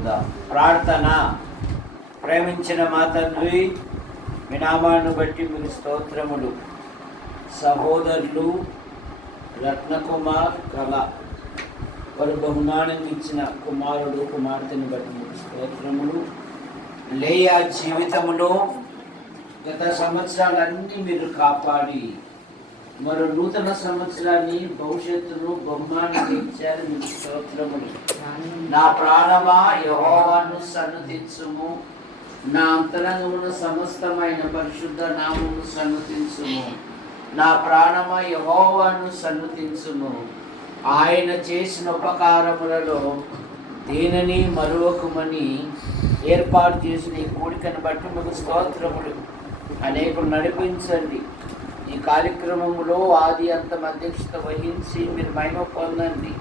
చెప్పుకుందాం. ప్రార్థన. ప్రేమించిన మా తండ్రి, మీ నామాన్ని బట్టి మీకు స్తోత్రములు. సహోదరులు రత్నకుమార్ కళ వారు బహుమానం ఇచ్చిన కుమారుడు కుమార్తెని బట్టి మీకు స్తోత్రములు. లేయా జీవితములో గత సంవత్సరాలన్నీ మీరు కాపాడి మరో నూతన సంవత్సరాన్ని భవిష్యత్తును బహుమానం ఇచ్చారు. మీకు స్తోత్రములు. నా ప్రాణమా యెహోవాను సన్నుతించుము, నా అంతరంగమున సమస్తమైన పరిశుద్ధ నామమును సన్నుతించుము. నా ప్రాణమా యెహోవాను సన్నుతించుము, ఆయన చేసిన ఉపకారములలో దేనిని మరొకమని ఏర్పాటు చేసిన ఈ కూడికను బట్టి మీకు స్తోత్రములు. అనేకులు నడిపించండి. ఈ కార్యక్రమంలో ఆది అంతం అధ్యక్షత వహించి మీరు మహిమ పొందండి.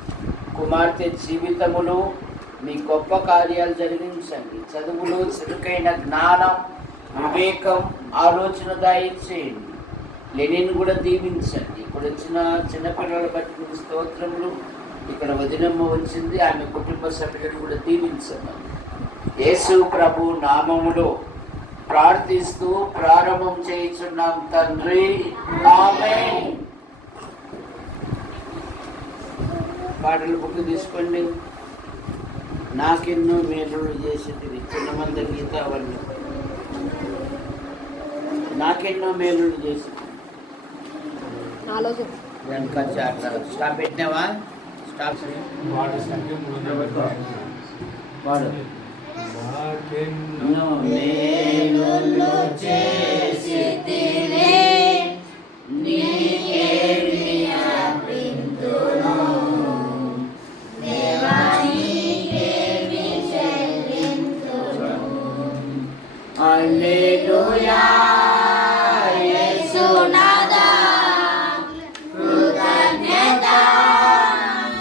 కుమార్తె జీవితములో మీ గొప్ప కార్యాలు జరిగించండి. చదువులో చురుకైన జ్ఞానం, వివేకం, ఆలోచన దయచేయండి. లెనిన్ కూడా దీవించండి. ఇక్కడ వచ్చిన చిన్నపిల్లల బట్టి మీకు స్తోత్రములు. ఇక్కడ వదినమ్మ వచ్చింది, ఆమె కుటుంబ సభ్యులను కూడా దీవించండి. యేసు ప్రభు నామములో ప్రార్థిస్తూ ప్రారంభం చేయించున్నాం తండ్రి, ఆమేన్. పాటలు బుక్ తీసుకోండి. నాకెన్నో మేలులు చేసేది చిన్నమంద గీత వాళ్ళు. నాకెన్నో మేలులు చేసింది. వెనక స్టాప్ పెట్టినావా? స్టాప్ వాడు మేలులు చేసితివే, నీకేమి అర్పింతును, దేవా నీకేమి చెల్లింతును. హల్లెలూయా యేసునాథా, కృతజ్ఞత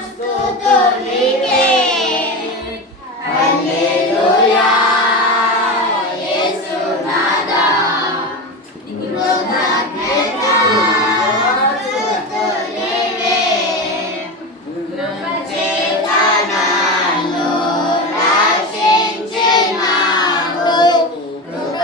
స్తుతునికే. హల్లెలూయా యేసునాథా, కృతజ్ఞత స్తుతునికే. కృపచేతనను రక్షించినావు, కృప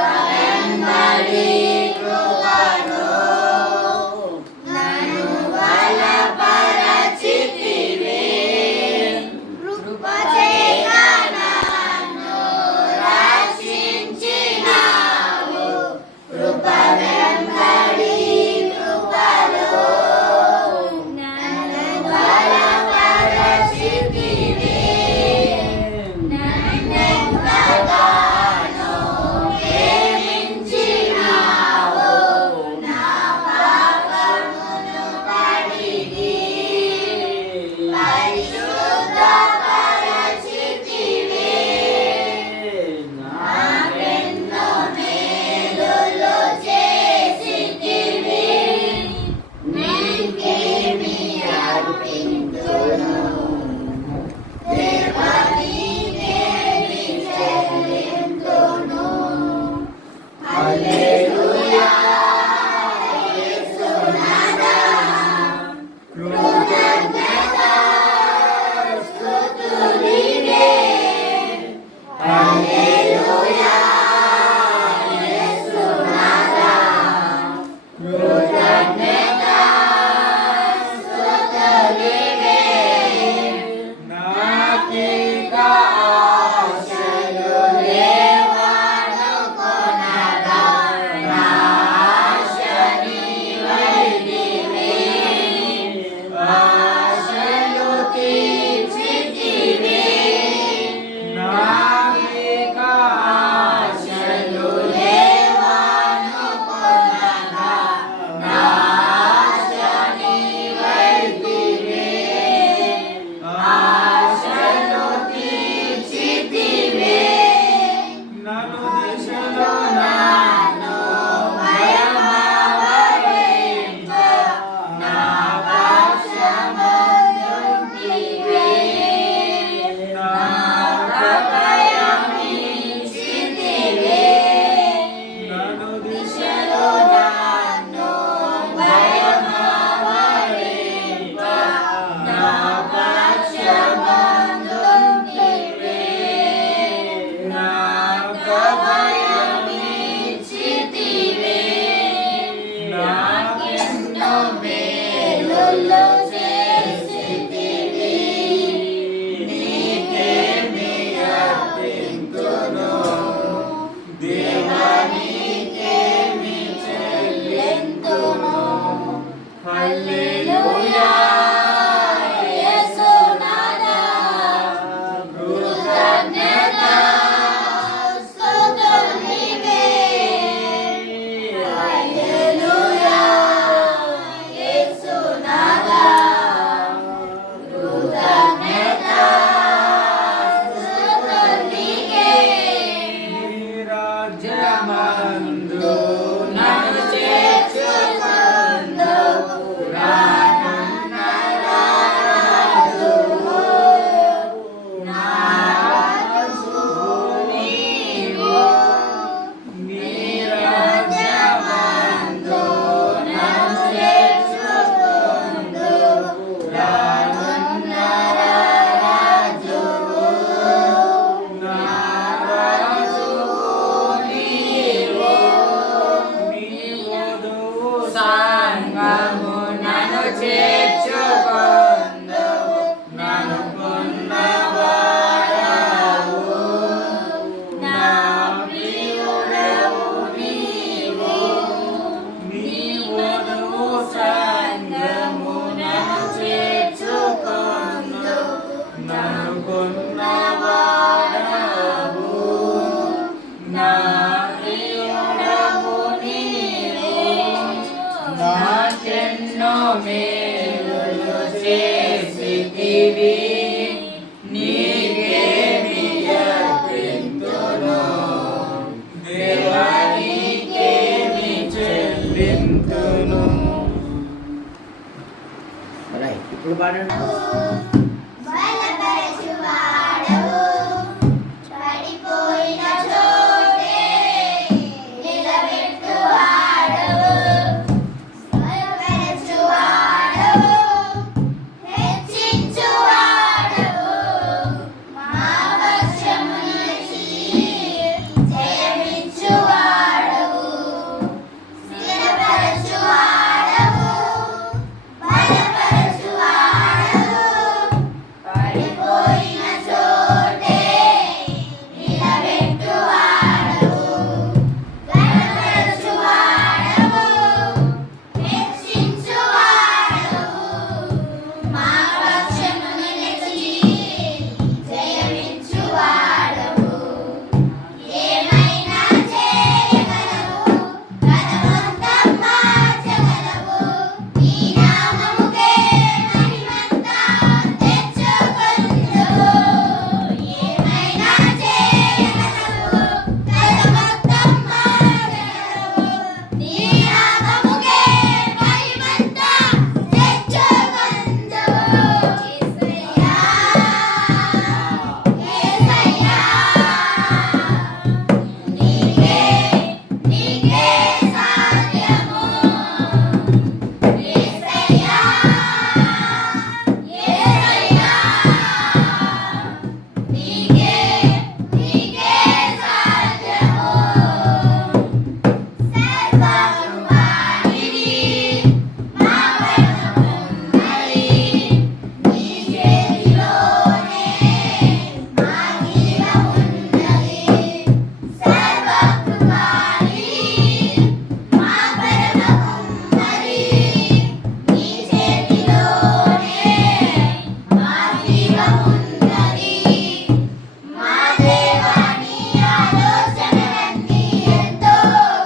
ఇప్పుడు పాడండి. బలపరచువాడవు పడిపోయిన చోటే నిలబెట్టువాడవు బలపరచువాడవు హెచ్చించువాడవు మా పక్షము నిలిచి జయమిచ్చువాడవు స్థిరపరచువాడవు బలపరచువాడవు పడిపోయిన చోటే నిలబెట్టువాడవు బలపరచువాడవు హెచ్చించువాడవు మా పక్షము నిలిచి జయమిచ్చువాడవు ఏమైనా చేయగలవు కథమంతం మార్చగలవు నీ నామముకే మహిమంతా తెచ్చుకొందువు ఏమైనా చేయగలవు కథమంతం మార్చగలవు నీ నామముకే మహిమంతా తెచ్చుకొందువు యేసయ్యా యేసయ్యా నీకే నీకే సాధ్యము యేసయ్యా యేసయ్యా నీకే నీకే సాధ్యము సర్వకృపానిధి మా పరమకుమారి నీ చేతిలోనే మా జీవమున్నది సర్వకృపానిధి మా పరమకుమారి నీ చేతిలోనే మా జీవమున్నది మా దేవా నీ ఆలోచనలన్నీ ఎంతో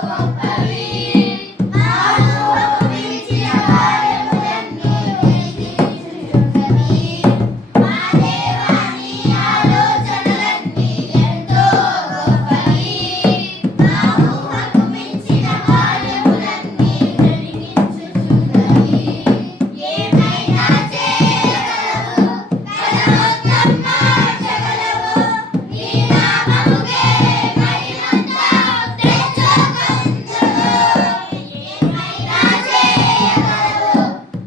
గొప్పవి మా ఊహకు మించిన కార్యములన్నీ వెలిగించుచున్నవి మా దేవా నీ ఆలోచనలన్నీ ఎంతో గొప్పవి మా ఊహకు మించిన కార్యములన్నీ వెలిగించుచున్నవి ఏమైనా చేయగలవు కథమొత్తం మార్చగలవు నీ నామముకే మహిమంతా తెచ్చుకొందువు ఏమైనా చేయగలవు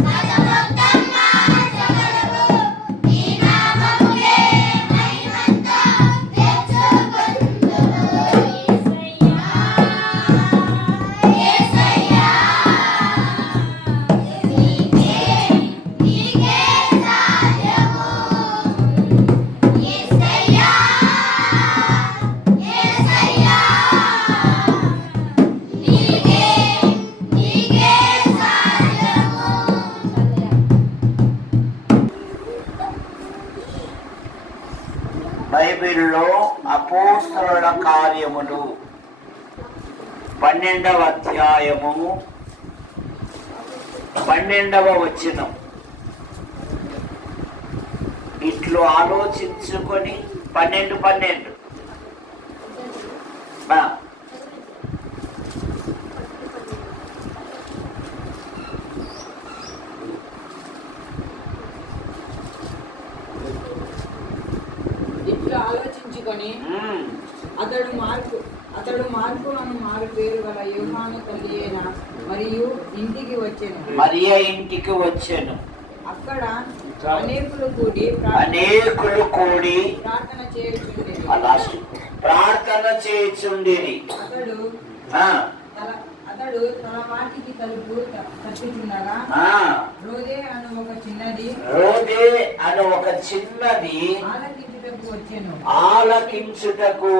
కథమొత్తం మార్చగలవు నీ నామముకే మహిమంతా తెచ్చుకొందువు యేసయ్యా యేసయ్యా నీకే సాధ్యము యేసయ్యా యేసయ్యా నీకే నీకే సాధ్యము బైబిల్లో అపోస్తలుల కార్యములు 12వ అధ్యాయము 12వ వచనం. ఇట్లు ఆలోచించుకొని 12 ఇట్లా ఆలోచించుకొని అతడు మార్కు అను మారు పేరు గల యోహాను తల్లి అయిన మరియు ఇంటికి వచ్చాను. అక్కడ అనేకులు కూడి ప్రార్థన చేయుచుండిరి. అతడు తన వాటికి తలుపు తట్టుచుండగా రోదే అను ఒక చిన్నది ఆలకించుటకు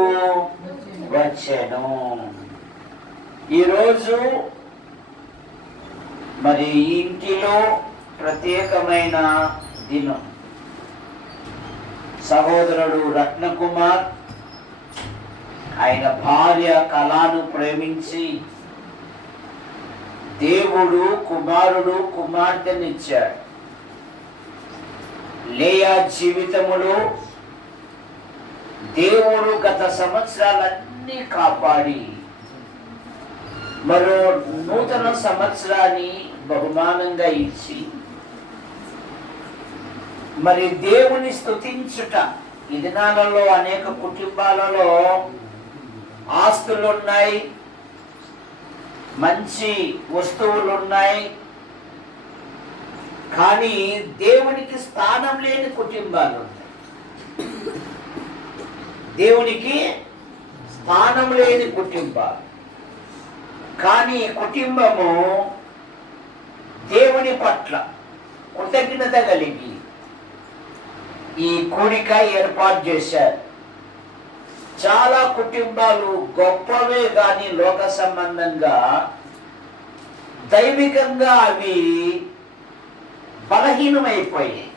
వచ్చెను. ఈరోజు మరి ఈ ఇంటిలో ప్రత్యేకమైన దినం. సహోదరుడు రత్నకుమార్ ఆయన భార్య కళను ప్రేమించి దేవుడు కుమారుడు కుమార్తెనిచ్చాడు. లేయా జీవితములో దేవుడు గత సంవత్సరాలన్నీ కాపాడి మరో నూతన సంవత్సరాన్ని బహుమానంగా ఇచ్చి మరి దేవుని స్తుతించుట. ఈ దినాలలో అనేక కుటుంబాలలో ఆస్తులు ఉన్నాయి, మంచి వస్తువులు ఉన్నాయి, కానీ దేవునికి స్థానం లేని కుటుంబాలు ఉన్నాయి. దేవునికి స్థానం లేని కుటుంబాలు. కానీ కుటుంబము దేవుని పట్ల కృతజ్ఞత కలిగి ఈ కూడిక ఏర్పాటు చేశారు. చాలా కుటుంబాలు గొప్పవే కానీ లోక సంబంధంగా, దైవికంగా అవి బలహీనమైపోయాయి.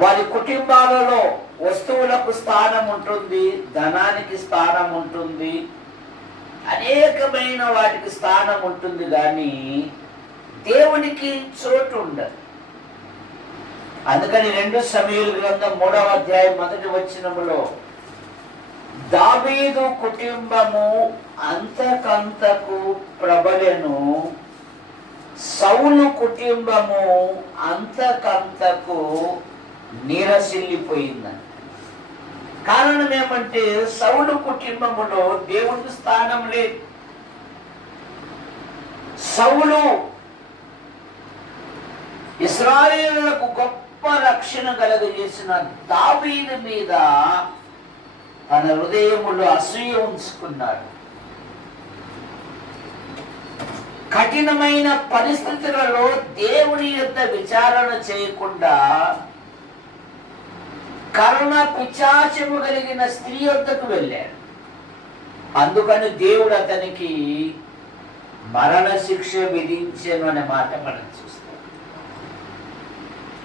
వారి కుటుంబాలలో వస్తువులకు స్థానం ఉంటుంది, ధనానికి స్థానం ఉంటుంది, అనేకమైన వాటికి స్థానం ఉంటుంది, కానీ దేవునికి చోటు ఉండదు. అందుకని 2 సమూయేలు గ్రంథం 3వ అధ్యాయం 1వ వచనములో దావీదు కుటుంబము అంతకంతకు ప్రబలెను, సౌలు కుటుంబము అంతకంతకు నీరసిల్లిపోయిందని. కారణం ఏమంటే సౌలు కుటుంబములో దేవునికి స్థానం లేదు. సౌలు ఇశ్రాయేలులకు గొప్ప రక్షణ కలుగజేసిన దావీదు మీద తన హృదయములో అసూయ ఉంచుకున్నాడు. కఠినమైన పరిస్థితులలో దేవుని యొద్ద విచారణ చేయకుండా కరుణ పిశాచము కలిగిన స్త్రీ యొద్దకు వెళ్ళాడు. అందుకని దేవుడు అతనికి మరణ శిక్ష విధించెను అనే మాట మనం చూస్తాం.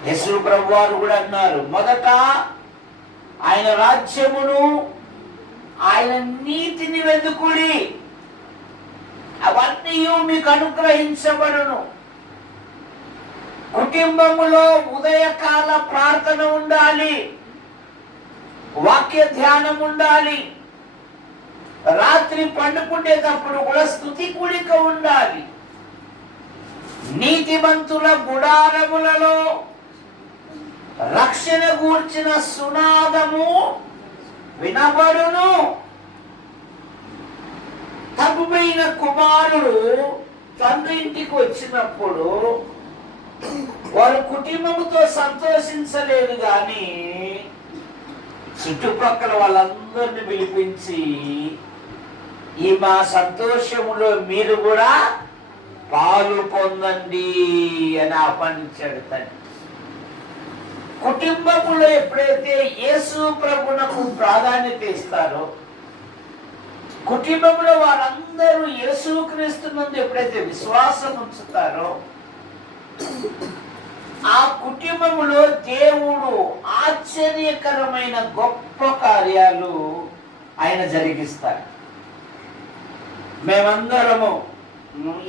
యేసు ప్రభువారు కూడా అన్నారు, మొదట ఆయన రాజ్యమును ఆయన నీతిని వెతుకుడి, అవన్నీ మీకు అనుగ్రహించబడును. కుటుంబములో ఉదయకాల ప్రార్థన ఉండాలి, వాక్య ధ్యానం ఉండాలి, రాత్రి పండుకునేటప్పుడు కూడా స్తుతి కూడిక ఉండాలి. నీతిమంతుల గుడారములలో రక్షణ గూర్చిన సునాదము వినబడును. తప్పుపోయిన కుమారుడు తండ్రి ఇంటికి వచ్చినప్పుడు వారు కుటుంబముతో సంతోషించలేదు, కానీ చుట్టుపక్కల వాళ్ళందరినీ పిలిపించి ఈ మా సంతోషములో మీరు కూడా పాలు పొందండి అని ఆహ్వానించాడు తండ్రి. కుటుంబములో ఎప్పుడైతే యేసు ప్రభునకు ప్రాధాన్యత ఇస్తారో, కుటుంబంలో వారందరూ యేసుక్రీస్తు నందు ఎప్పుడైతే విశ్వాసం ఉంచుతారో, ఆ కుటుంబములో దేవుడు ఆశ్చర్యకరమైన గొప్ప కార్యాలు ఆయన జరిగిస్తారు. మేమందరము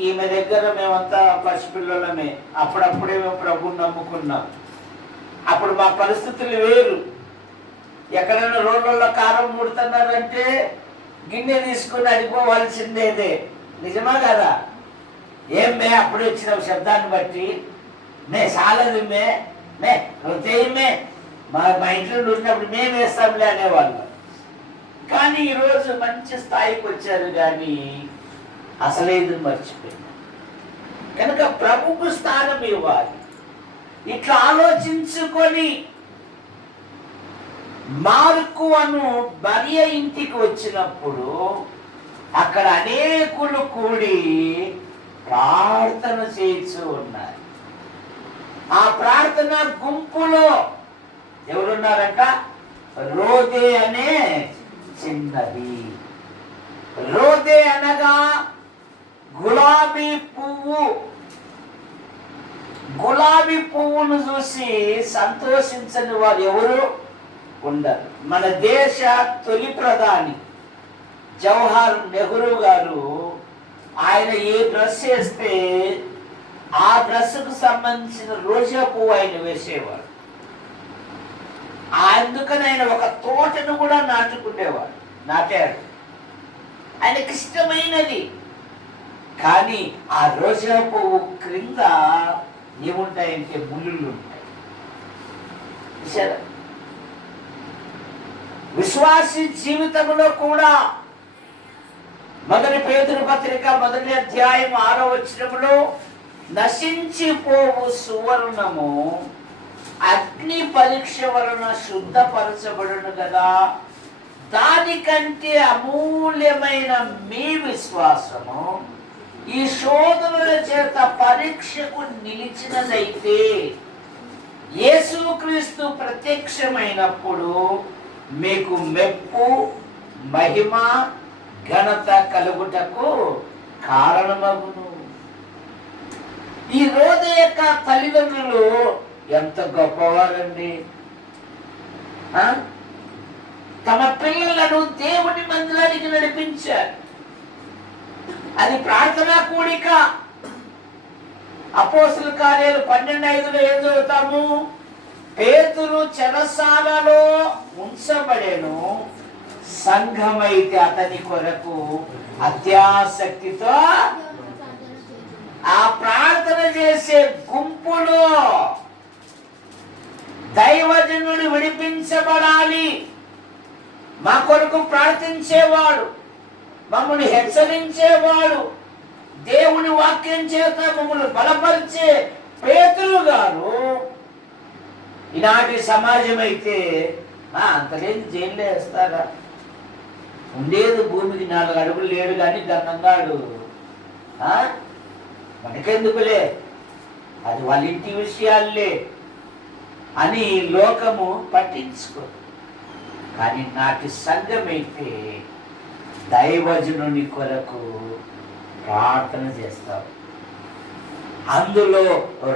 ఈమె దగ్గర మేమంతా పసిపిల్లలమే, అప్పుడప్పుడే మేము ప్రభువుని నమ్ముకున్నాం. అప్పుడు మా పరిస్థితులు వేరు. ఎక్కడైనా రోడ్లలో కారం ముడుతున్నారంటే గిన్నె తీసుకుని అడిపోవాల్సిందేదే. నిజమా కదా? ఏం మే అప్పుడు వచ్చిన శబ్దాన్ని బట్టి మే సాలదు మే రుతేమే మా ఇంట్లో ఉన్నప్పుడు మేము వేస్తాంలే అనేవాళ్ళు. కానీ ఈరోజు మంచి స్థాయికి వచ్చారు, కానీ అసలేదు మర్చిపోయింది. కనుక ప్రభుకు స్థానం ఇవ్వాలి. ఇట్లా ఆలోచించుకొని మార్కు అను భార్య ఇంటికి వచ్చినప్పుడు అక్కడ అనేకులు కూడి ప్రార్థన చేస్తూ ఉన్నారు. ఆ ప్రార్థన గుంపులో ఎవరున్నారంట? రోదే అనే చిన్నది. రోదే అనగా గులాబీ పువ్వు. గులాబీ పువ్వును చూసి సంతోషించని వారు ఎవరు ఉండరు. మన దేశ తొలి ప్రధాని జవహర్ నెహ్రూ గారు, ఆయన ఏ డ్రెస్ వేస్తే ఆ డ్రెస్సుకు సంబంధించిన రోజా పువ్వు ఆయన వేసేవాడు. అందుకని ఆయన ఒక తోటను కూడా నాటాడు. ఆయనకి ఇష్టమైనది. కానీ ఆ రోజా పువ్వు క్రింద ఏముంటాయంటే ముళ్ళు ఉంటాయి. చూసారా? విశ్వాసి జీవితంలో కూడా మొదటి పేతురు పత్రిక 1వ అధ్యాయం 6వ వచనములో నశించిపోవు సువర్ణము అగ్ని పరీక్ష వలన శుద్ధపరచబడును కదా, దానికంటే అమూల్యమైన మీ విశ్వాసము ఈ శోధనల చేత పరీక్షకు నిలిచినదైతే యేసుక్రీస్తు ప్రత్యక్షమైనప్పుడు మీకు మెప్పు మహిమ ఘనత కలుగుటకు కారణమగును. ఈ రోజు యొక్క తల్లిదండ్రులు ఎంత గొప్పవారండి. తమ పిల్లలను దేవుని మందిరానికి నడిపించారు. అది ప్రార్థనా కూడిక. అపోస్తలుల కార్యాలు 12:5 ఏం చదువుతాము? పేతురు చెరసాలలో ఉంచబడెను, సంఘమైతే అతని కొరకు అత్యాసక్తితో ఆ ప్రార్థన చేసే గుంపులో దైవజనుడు విడిపించబడాలి. మా కొరకు ప్రార్థించేవాడు, మమ్మల్ని హెచ్చరించేవాడు, దేవుని వాక్యం చేత మమ్మల్ని బలపరిచే పేతురు గారు ఈనాటి సమాజం అయితే అంతలేదు జైల్లో వేస్తారా? ఉండేది భూమికి 4 అడుగులు లేడు కానీ గన్నంగాడు. మనకెందుకులే, అది వాళ్ళ ఇంటి విషయాలే అని లోకము పట్టించుకో. కానీ నాటి సంఘమైతే దైవజనుని కొరకు ప్రార్థన చేస్తారు. అందులో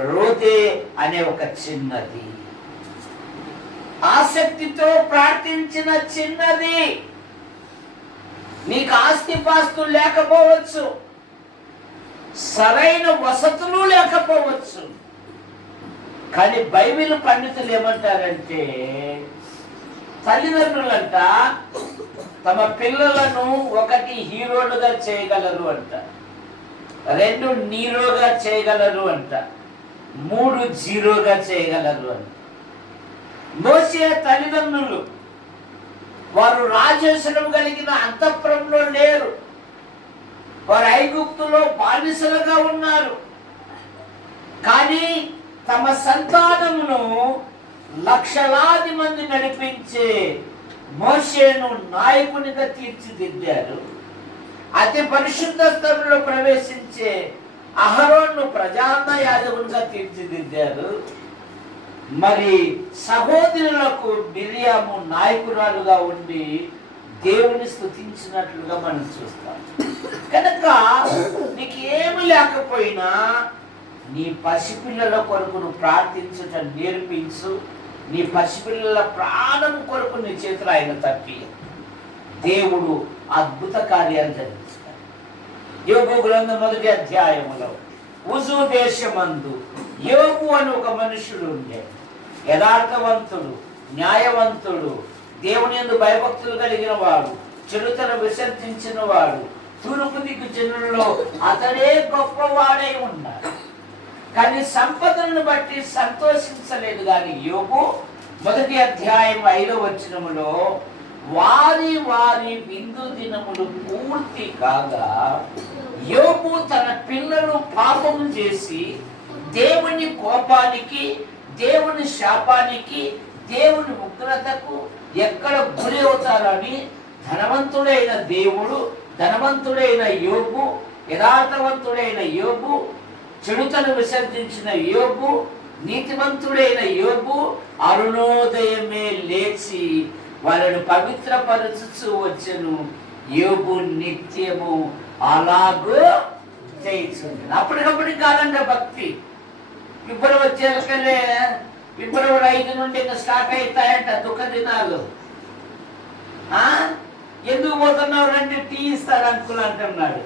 రోదే అనే ఒక చిన్నది, ఆసక్తితో ప్రార్థించిన చిన్నది. నీకు ఆస్తిపాస్తులు లేకపోవచ్చు, సరైన వసతులు లేకపోవచ్చు, కానీ బైబిల్ పండితులు ఏమంటారంటే తల్లిదండ్రులంట తమ పిల్లలను 1 హీరోలుగా చేయగలరు అంట, 2 నీరోగా చేయగలరు అంట, 3 జీరోగా చేయగలరు అంట. మోసే తల్లిదండ్రులు వారు రాజేశ్వరం కలిగిన అంతఃపురంలో లేరు, వారు ఐగుప్తులో బానిసలుగా ఉన్నారు. కానీ తమ సంతానమును లక్షలాది మంది నడిపించే మోషేను నాయకునిగా తీర్చిదిద్దారు. అతి పరిశుద్ధ స్థలంలో ప్రవేశించే అహరోను ప్రధాన యాజకునిగా తీర్చిదిద్దారు. మరి సహోదరులకు మిరియాము నాయకురాలుగా ఉండి దేవుని స్తుతించినట్లుగా మనం చూస్తాం. కనుక నీకు ఏమి లేకపోయినా నీ పసిపిల్లల కొరకు నువ్వు ప్రార్థించుట నేర్పించు. నీ పసిపిల్లల ప్రాణం కొరకు నీ చేతులు ఆయన తప్పి దేవుడు అద్భుత కార్యాలు జరిగిస్తాడు. యోబు గ్రంథం 1వ అధ్యాయములో ఉజు దేశమందు యోబు అని ఒక మనుషుడు ఉండే, యథార్థవంతుడు, న్యాయవంతుడు, దేవుని యందు భయభక్తులు కలిగిన వాడు, చెడుతను విసర్జించిన వాడు, తూర్పు దిక్కు జనులలో అతడే గొప్పవాడై ఉన్నాడు. కానీ సంపదలను బట్టి సంతోషించలేదు. కానీ యోబు 1వ అధ్యాయం 5వ వచనములో వారి వారి విందు దినములు పూర్తి కాగా యోబు తన పిల్లలు పాపము చేసి దేవుని కోపానికి, దేవుని శాపానికి, దేవుని ఉగ్రతకు ఎక్కడ గురి అవుతారని ధనవంతుడైన దేవుడు, ధనవంతుడైన యోబు, యథార్థవంతుడైన యోబు, చెడుతను విసర్జించిన యోబు, నీతిమంతుడైన యోబు అరుణోదయమే లేచి వాళ్ళను పవిత్రపరచుచూ వచ్చెను. యోబు నిత్యము అలాగూ చేయించుంది. అప్పటికప్పుడు కాదంట భక్తి. ఫిబ్రవరి వచ్చేకలే ఫిబ్రవరి 5 నుండి ఇంకా స్టార్ట్ అవుతాయంట దుఃఖ దినాలు. ఎందుకు పోతున్నావు రండి, టీ ఇస్తారు అంకులు అంటున్నాడు.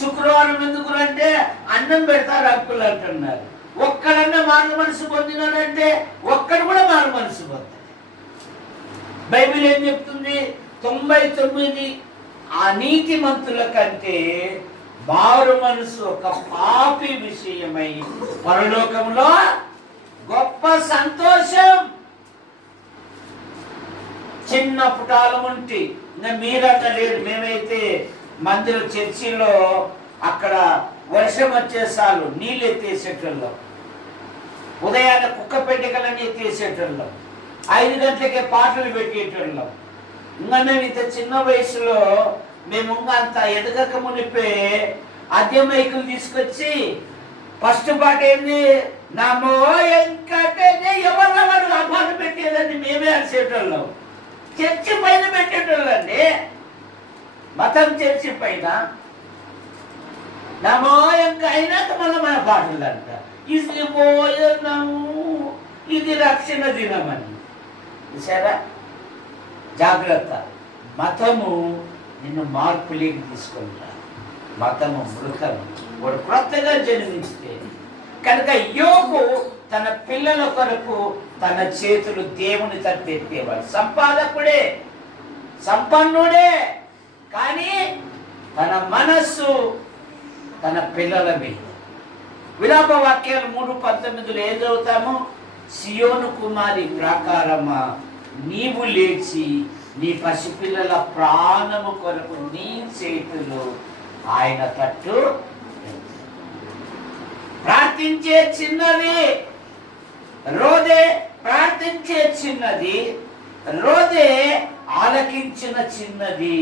శుక్రవారం ఎందుకు అంటే అన్నం పెడతారు అంకులు అంటున్నారు. ఒక్కడన్నా మారు మనసు పొందినాడంటే ఒక్కడు కూడా మారు మనసు పొందాడు. బైబిల్ ఏం చెప్తుంది? 99 అనీతిమంతుల కంటే మారు మనసు ఒక పాపి విషయమై పరలోకంలో గొప్ప సంతోషం. చిన్న పుటాలముంటి ఇంకా మీరట్లా లేరు. మేమైతే మందిర చర్చిలో అక్కడ వర్షం వచ్చేసాలు నీళ్ళు ఎత్తేసేటోళ్ళం, ఉదయాన్నే కుక్క పెట్టెకలన్నీ ఎత్తేసేటోళ్ళం, 5 గంటలకే పాటలు పెట్టేటోళ్ళం. ఇంకా మేము ఇంత చిన్న వయసులో మేము ఇంకా అంత ఎదగక మునిపే అద్దె మైకులు తీసుకొచ్చి ఫస్ట్ పాట ఏంది, నమో వెంకటనే ఎవరు ఆ పాట పెట్టేదండి. మేమే అరిసేటోళ్ళం. చర్చి పైన పెట్టేటోళ్ళండి, మతం చర్చి పైన. నమో వెంక అయినాక మళ్ళీ మన పాటలు అంట. ఇది పోయనము, ఇది రక్షణ దినమని. చూసారా? జాగ్రత్త. మతము నిన్ను మార్పులేకి తీసుకుంటా. మతము మృతము. వాడు క్రొత్తగా జన్మిస్తే కనుక యోగు తన పిల్లల కొరకు తన చేతులు దేవుని తట్టు ఎత్తేవాడు. సంపాదకుడే, సంపన్నుడే, కానీ తన మనస్సు తన పిల్లల మీద. విలాప వాక్యాలు 3:19 ఏం చదువుతాము? సియోను కుమారి ప్రాకారమా, నీవు లేచి నీ పసిపిల్లల ప్రాణము కొరకు నీ చేతులు ఆయన తట్టు. ప్రార్థించే చిన్నది రోదే, ప్రార్థించే చిన్నది రోదే, ఆలకించిన చిన్నది.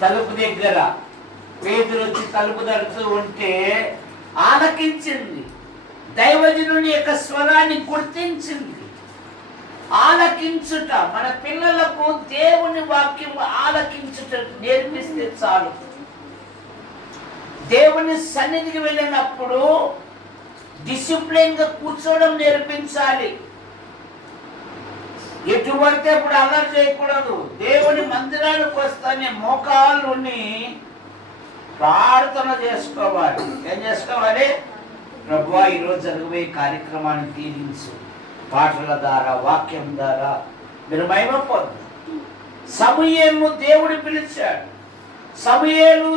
తలుపు దగ్గర పేతురు వచ్చి తలుపు తడుతూ ఉంటే ఆలకించింది. దైవజనుని యొక్క స్వరాన్ని గుర్తించింది. ఆలకించుట, మన పిల్లలకు దేవుని వాక్యం ఆలకించుట నేర్పిస్తే చాలు. దేవుని సన్నిధికి వెళ్ళినప్పుడు డిసిప్లిన్ గా కూర్చోవడం నేర్పించాలి. ఎటు పడితే ఇప్పుడు అల్లరి చేయకూడదు. దేవుని మందిరానికి వస్తానే మోకాళ్ళుని ప్రార్థన చేసుకోవాలి. ఏం చేసుకోవాలి? ప్రభువా, ఈరోజు జరగబోయే కార్యక్రమాన్ని దీవించు, పాటల ద్వారా వాక్యం ద్వారా మీరు మహిమ పొందు. సమూయేలును దేవుడు పిలిచాడు. సమూయేలు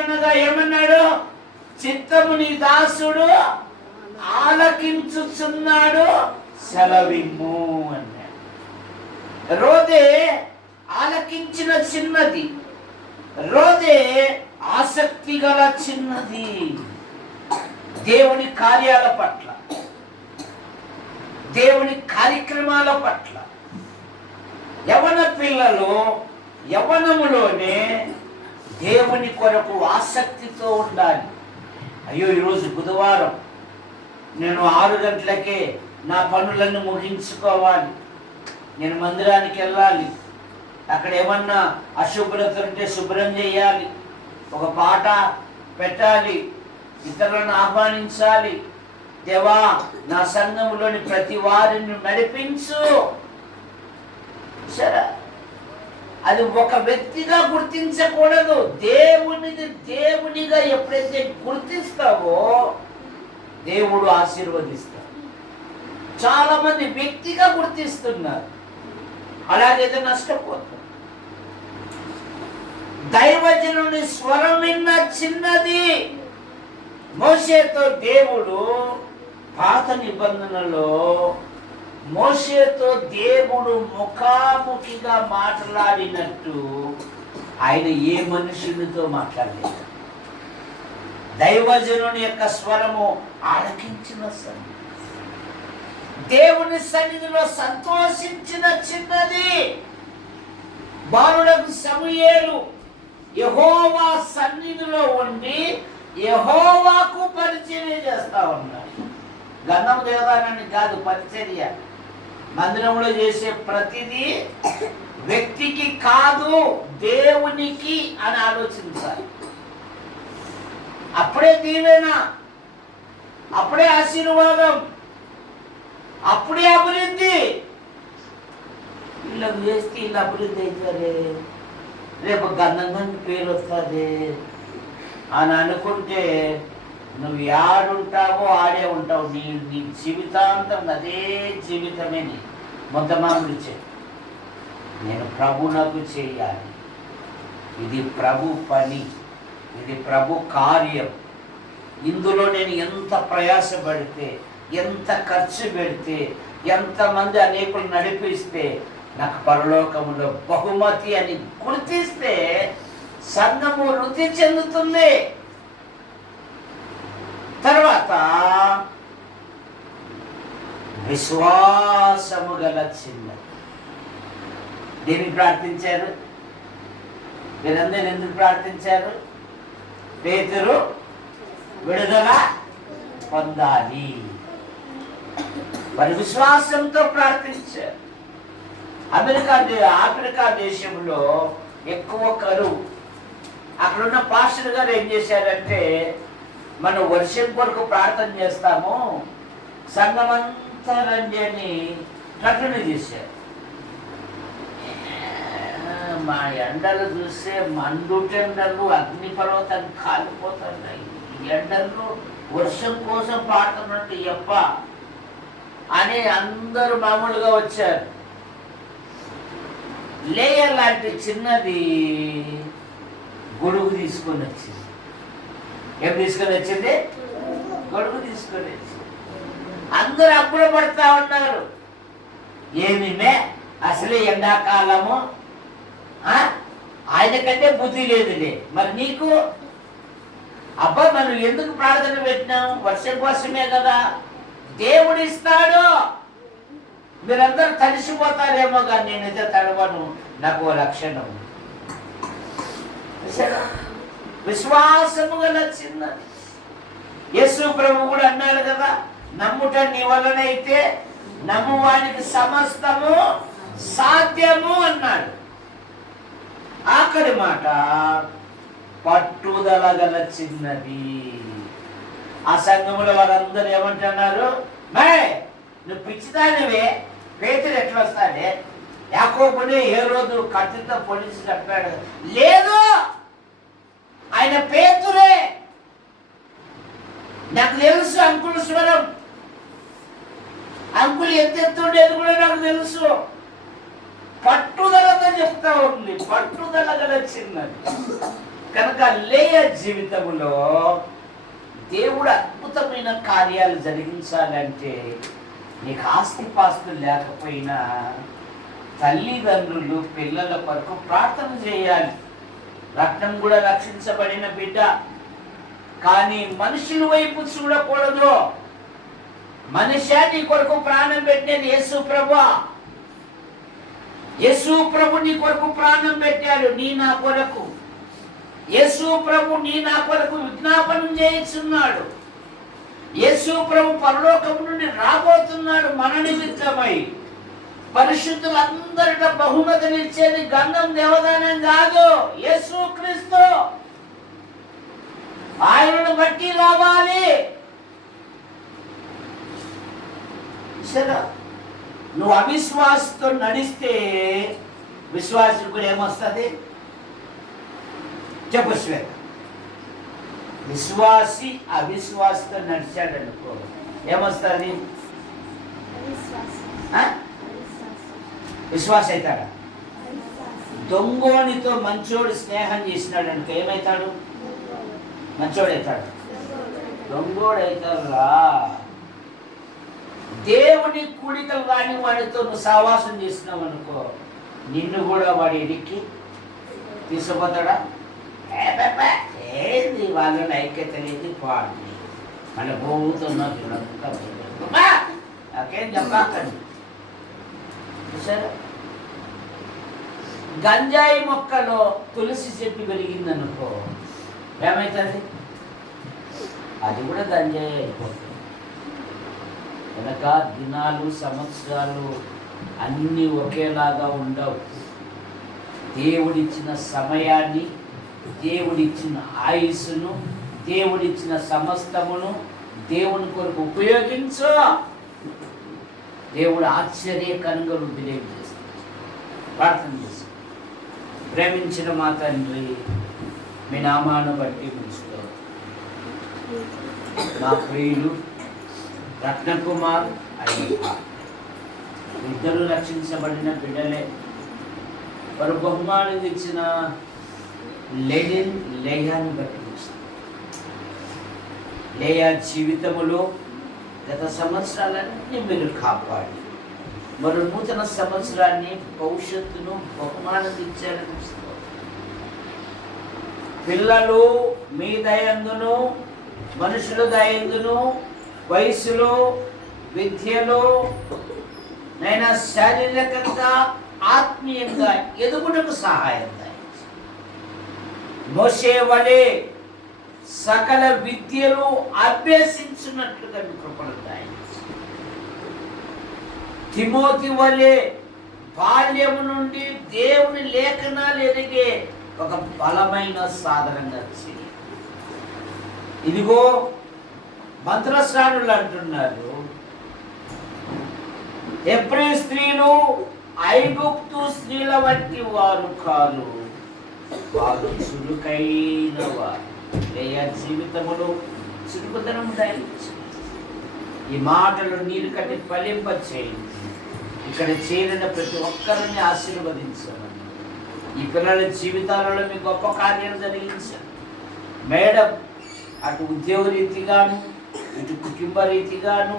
అనగా ఏమన్నాడు? చిత్తము నీ దాసుడు ఆలకించుచున్నాడు, సెలవిమ్ము అన్నాడు. రోదే ఆలకించిన చిన్నది, రోదే ఆసక్తి గల చిన్నది. దేవుని కార్యాల పట్ల, దేవుని కార్యక్రమాల పట్ల యవన పిల్లలు యవనములోనే దేవుని కొరకు ఆసక్తితో ఉండాలి. అయ్యో, ఈరోజు బుధవారం, నేను 6 గంటలకే నా పనులను ముగించుకోవాలి, నేను మందిరానికి వెళ్ళాలి, అక్కడ ఏమన్నా అశుభ్రత ఉంటే శుభ్రం చేయాలి, ఒక పాట పెట్టాలి, ఇతరులను ఆహ్వానించాలి. దేవా, నా సంఘంలోని ప్రతి వారిని నడిపించు. సరే, అది ఒక వ్యక్తిగా గుర్తించకూడదు. దేవునిగా ఎప్పుడైతే గుర్తిస్తావో దేవుడు ఆశీర్వదిస్తాడు. చాలా మంది వ్యక్తిగా గుర్తిస్తున్నారు, అలాగైతే నష్టపోతారు. దైవజనుని స్వరం విన్న చిన్నది. మోషేతో దేవుడు పాత నిబంధనలో మోషేతో దేవుడు ముఖాముఖిగా మాట్లాడినట్టు ఆయన ఏ మనుషునితో మాట్లాడలేదు. దైవజనుని యొక్క స్వరము ఆలకించిన సన్నిధి, దేవుని సన్నిధిలో సంతోషించిన చిన్నది. బాలుడకు సమూయేలు యెహోవా సన్నిధిలో ఉండి యెహోవాకు పరిచర్య చేస్తా ఉన్నాడు. గంధం దేవదానాన్ని కాదు, పరిచర్య. మందిరంలో చేసే ప్రతిదీ వ్యక్తికి కాదు, దేవునికి అని ఆలోచించాలి. అప్పుడే దీవెన, అప్పుడే ఆశీర్వాదం, అప్పుడే అభివృద్ధి. వీళ్ళకి చేస్తే వీళ్ళు అభివృద్ధి అవుతారే, రేపు గంధం పేరు వస్తుంది అని అనుకుంటే నువ్వు ఆడుంటావో ఆడే ఉంటావు. నీ జీవితాంతం అదే జీవితమే. నీ మొత్తమానులు నేను ప్రభునకు చేయాలి, ఇది ప్రభు పని, ఇది ప్రభు కార్యం. ఇందులో నేను ఎంత ప్రయాసపడితే, ఎంత ఖర్చు పెడితే, ఎంతమంది అనేకులు నడిపిస్తే నాకు పరలోకములో బహుమతి అని గుర్తిస్తే సంఘము వృద్ధి చెందుతుంది. తర్వాత విశ్వాసము గల చిన్నది. దేనికి ప్రార్థించారు? మీరందరూ ఎందుకు ప్రార్థించారు? పేతురు విడుదల పొందాలి. మరి విశ్వాసంతో ప్రార్థించారు. ఆఫ్రికా దేశంలో ఎక్కువ కరువు. అక్కడున్న పాస్టర్ గారు ఏం చేశారంటే, మనం వర్షం కొరకు ప్రార్థన చేస్తాము, సంఘమంతా రండి అని ప్రకటన చేశారు. మా ఎండలు చూస్తే మండుటెండలు అగ్నిపర్వతాన్ని కాలిపోతున్నాయి. ఎండలు వర్షం కోసం పాడుతున్నట్టు ఎప్ప అని అందరూ మామూలుగా వచ్చారు. లేయర్ లాంటి చిన్నది గొడుగు తీసుకొని వచ్చింది. ఏం తీసుకొని వచ్చింది? గొడుగు తీసుకొని వచ్చింది. అందరూ అప్పుడు పడతా ఉన్నారు. ఏమిమే అసలే ఎండాకాలము, ఆయనకంటే బుద్ధి లేదులే, మరి నీకు అబ్బా మనం ఎందుకు ప్రార్థన పెట్టినాం? వర్షం కోసమే కదా. దేవుడు ఇస్తాడు. మీరందరూ తడిసిపోతారేమో కానీ నేనైతే తడవను. నాకు ఓ లక్షణం, విశ్వాసము గల చిన్నది. యేసు ప్రభు కూడా అన్నాడు కదా, నమ్ముట నీ వలనైతే నమ్మువానికి సమస్తము సాధ్యము అన్నాడు. ఆఖరి మాట పట్టుదల గల చిన్నది. ఆ సంఘములో వారందరూ ఏమంటున్నారు? నువ్వు పిచ్చిదానివే, పేతురు ఎట్లా వస్తాడే? యాకోబుని ఏ రోజు కత్తితో పొడిచి చంపాడు? లేదు, ఆయన పేతురే. నాకు తెలుసు అంకుల్ స్వరం, అంకుల్ ఎత్తెత్తుండేది కూడా నాకు తెలుసు. పట్టుదలతో చెప్తా ఉంది, పట్టుదల గల చిన్నది. కనుక లేయ జీవితంలో దేవుడు అద్భుతమైన కార్యాలు జరిగించాలంటే నీకు ఆస్తిపాస్తులు లేకపోయినా తల్లిదండ్రులు పిల్లల కొరకు ప్రార్థన చేయాలి. రక్తం కూడా రక్షించబడిన బిడ్డ, కానీ మనుషుల వైపు చూడకూడదు. మనిషి నీ కొరకు ప్రాణం పెట్టేది యేసు ప్రభు. యేసు ప్రభు నీ కొరకు ప్రాణం పెట్టాడు, నీ నా కొరకు. యేసు ప్రభు నీ నా కొరకు విజ్ఞాపనం చేస్తున్నాడు. యేసు ప్రభు పరలోకము నుండి రాబోతున్నాడు మన నిమిత్తమై. పరిశుద్ధులందరిట బహుమతినిచ్చేది గంధం దేవదానం కాదు, యేసు క్రీస్తు. ఆయనను బట్టి రావాలి. సరే, నువ్వు అవిశ్వాసంతో నడిస్తే విశ్వాసం కూడా ఏమొస్తుంది? చెప్పు శ్వేత. విశ్వాసి అవిశ్వాసంతో నడిచాడనుకో ఏమొస్తుంది? విశ్వాస అవుతాడా? దొంగోనితో మంచోడు స్నేహం చేసినాడు అనుకో ఏమవుతాడు? మంచోడు అవుతాడు, దొంగోడు అవుతాడురా. దేవుని కూడికలు రాని వాడితో నువ్వు సహవాసం చేసినావు అనుకో, నిన్ను కూడా వాడు ఇడికి తీసుకుపోతాడా? ఏంది వాళ్ళని ఐక్యత లేదు, పాడు మళ్ళీ పోతున్నా చూడంతా నాకేం చెప్పకండి. సరే, గంజాయి మొక్కలో తులసి చెట్టు పెరిగిందనుకో ఏమవుతుంది? అది కూడా గంజాయి అయిపోతుంది. కనుక దినాలు సంవత్సరాలు అన్నీ ఒకేలాగా ఉండవు. దేవుడిచ్చిన సమయాన్ని, దేవుడిచ్చిన ఆయుస్సును, దేవుడిచ్చిన సమస్తమును దేవుని కొరకు ఉపయోగించు. దేవుడు ఆశ్చర్యకరంగా వృద్ధి చేస్తాడు. ప్రార్థన చేస్తాడు. ప్రేమించిన మా తండ్రి, మీ నామాను బట్టి ముగిస్తూ మా ప్రియులు రత్నకుమార్ అయ్యప్ప ఇద్దరు రక్షించబడిన బిడ్డలే. వారు బహుమానం ఇచ్చిన లేయాన్ని బట్టి లేయా జీవితములో గత సంవత్సరాలన్నీ మీరు కాపాడి మరో నూతన సంవత్సరాన్ని భవిష్యత్తును బహుమానం ఇచ్చారని పిల్లలు మీ దయందును మనుషుల దయందును వయసులో విద్యలో నైనా శారీరకంగా ఆత్మీయంగా ఎదుగుటకు సహాయం మోషే వలె సకల విద్యలు అభ్యసించినట్లుగా మీ కృపను దయచేయండి. తిమోతి వలె బాల్యము నుండి దేవుని లేఖనాలు ఎదిగే ఒక బలమైన సాధనంగా చేయండి. ఇదిగో మంత్రస్నానులు అంటున్నారు, హెబ్రీ స్త్రీలు ఐగుప్తు స్త్రీల వంటి వారు కాదు, వారు చురుకైన వారు. లేయా జీవితములో చురుకుదనం దయచేయండి. ఈ మాటలు నీరు కట్టి ఫలింప చేయండి. ఇక్కడ చేరిన ప్రతి ఒక్కరిని ఆశీర్వదించండి. ఈ పిల్లల జీవితాలలో మీ గొప్ప కార్యాలు జరిగించండి. మేడం అటు ఉద్యోగ రీతిగాను ఇటు కుటుంబ రీతిగాను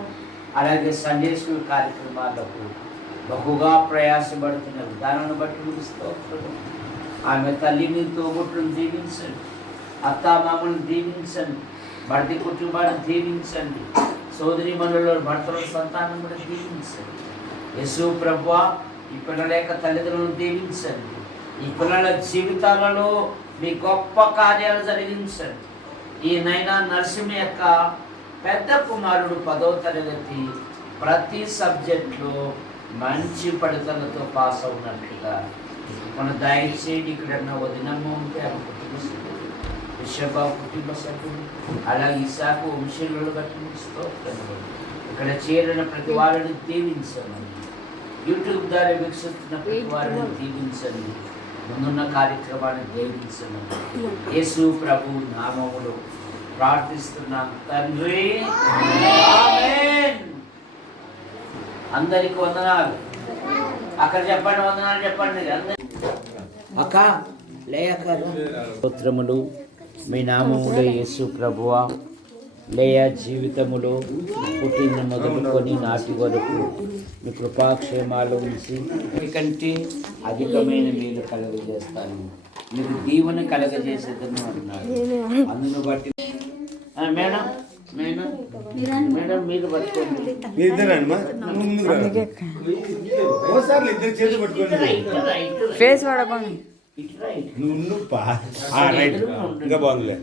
అలాగే సండే స్కూల్ కార్యక్రమాలకు బహుగా ప్రయాసపడుతున్న విధానాన్ని బట్టి మీకు స్తోత్రం. ఆమె తల్లిని తోబుట్టును దీవించండి, అత్తామామలను దీవించండి, భర్త కుటుంబాన్ని దీవించండి, సోదరి మనుల భర్తల సంతానం కూడా దీవించండి. యేసు ప్రభువా ఈ పిల్లల యొక్క తల్లిదండ్రులను దీవించండి. ఈ పిల్లల జీవితాలలో మీ గొప్ప కార్యాలు జరిగించండి. ఈ నైనా నరసింహ యొక్క పెద్ద కుమారుడు 10వ తరగతి ప్రతి సబ్జెక్ట్లో మంచి ఫలితాలతో పాస్ అవునట్లుగా మన దయచేయండి. ఇక్కడ వదినమ్మ ఉంటే ఆమె కుటుంబ సభ్యులు, విశ్వబాబు కుటుంబ సభ్యులు, అలాగే ఇసాకు వంశీయులు బట్టి స్తోత్రం. ఇక్కడ చేరిన ప్రతి వారిని దీవించండి. యూట్యూబ్ ద్వారా వీక్షిస్తున్న ప్రతి వారిని దీవించండి. ముందున్న కార్యక్రమాన్ని దీవించండి. యేసు ప్రభు నామములో ప్రార్థిస్తున్నాం తండ్రి, ఆమేన్. అందరికి వందనాలు. అక్కడ చెప్పండి, వందనాలు చెప్పండి. అక్క లేయక స్తోత్రములు మీ నామములో యేసు ప్రభువా. లేయా జీవితములో పుట్టిన మొదలుకొని నాటి వరకు మీ కృపాక్షేమాలు ఉంచి మీకంటే అధికమైన మేలు కలగజేస్తాను, మీకు దీవెన కలగజేసేదను అన్నారు. అందును బట్టి మేడం మేడం మేడం మీరు పట్టుకోండి. ఫేస్ వాడకండి. ఇంకా బాగుందిలే.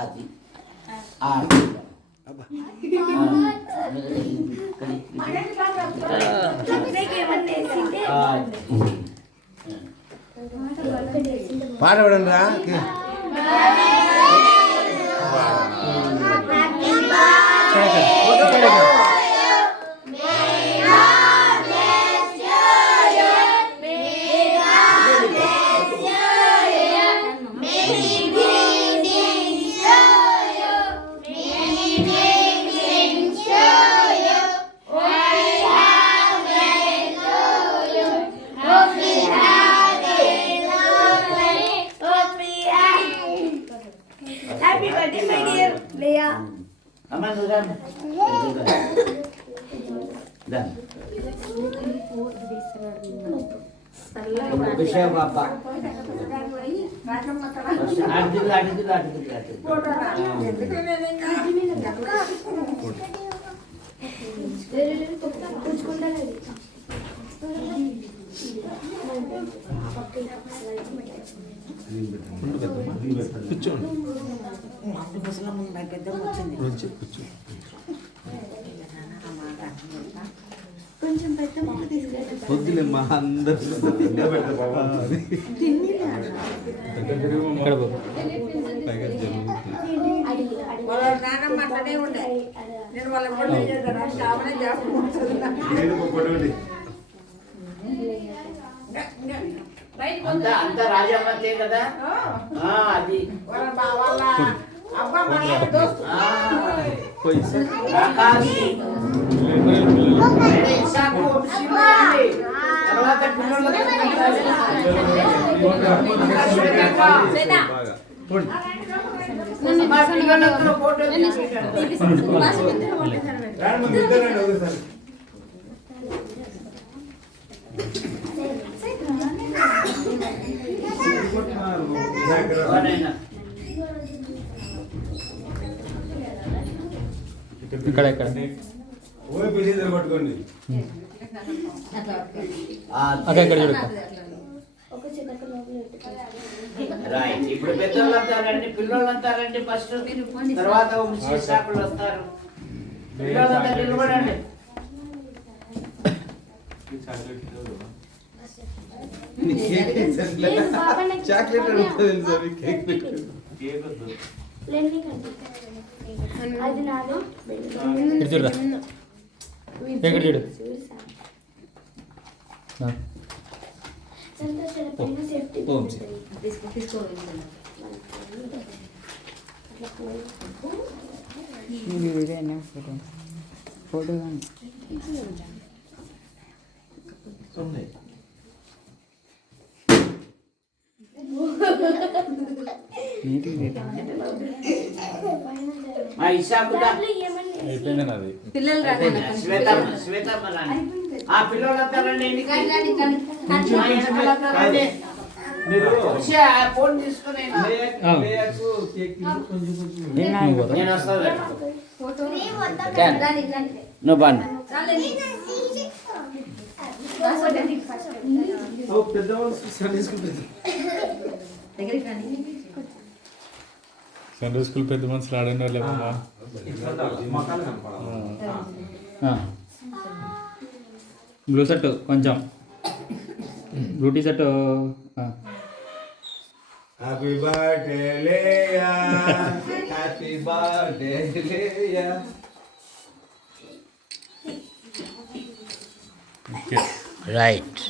అది పాట పడండి రా. Happy birthday, my dear Leah. Aman udah. Dan. Bisa bapak. కొంచెం పెద్ద మొక్క తీసుకెళ్ళి వద్దులేమ్మా అందరు వాళ్ళ నాన్నమ్మ అట్లనే ఉండే. నేను వాళ్ళ పొడి చేస్తాను, అంత రాజామతే కదా. అది వాళ్ళ అబ్బా మన దోస్తు తర్వాత పిల్లలు మా పిల్లలందరూ ఫోటో తీసుకుంటారు. అవునైనా. ఇక్కడ ఇక్కడ పట్టుకోండి అక్కడ ఇక్కడ చూడు రైట్. ఇప్పుడు పెద్దోళ్ళు అంటారండి, పిల్లోళ్ళు అంటారండి ఫస్ట్, తర్వాత శాఖలు వస్తారు. పిల్లలంతా నిలబడండి. చాక్లెట్ అడుగుతుంది కేక్ అది నాది ఇటు చూడరా ఇక్కడ చూడు ఫోటో మా ఇషాకుదా అయిపోయింది నాది పిల్లలు శ్వేతమ్మ, శ్వేతమ్మ రాండి. ఆ పిల్లోళ్ళంతా రండి ఇంటికి. మా ఇషాకులంతా రండి. ఉషా, ఆ ఫోన్ తీసుకుని నేను వస్తాను. నువ్వు బాను. సండే స్కూల్ పెద్ద మనుషులు ఆడిన వాళ్ళే బ్లూ షర్ట్ కొంచెం blue T shirt happy birthday Leah happy birthday Leah right.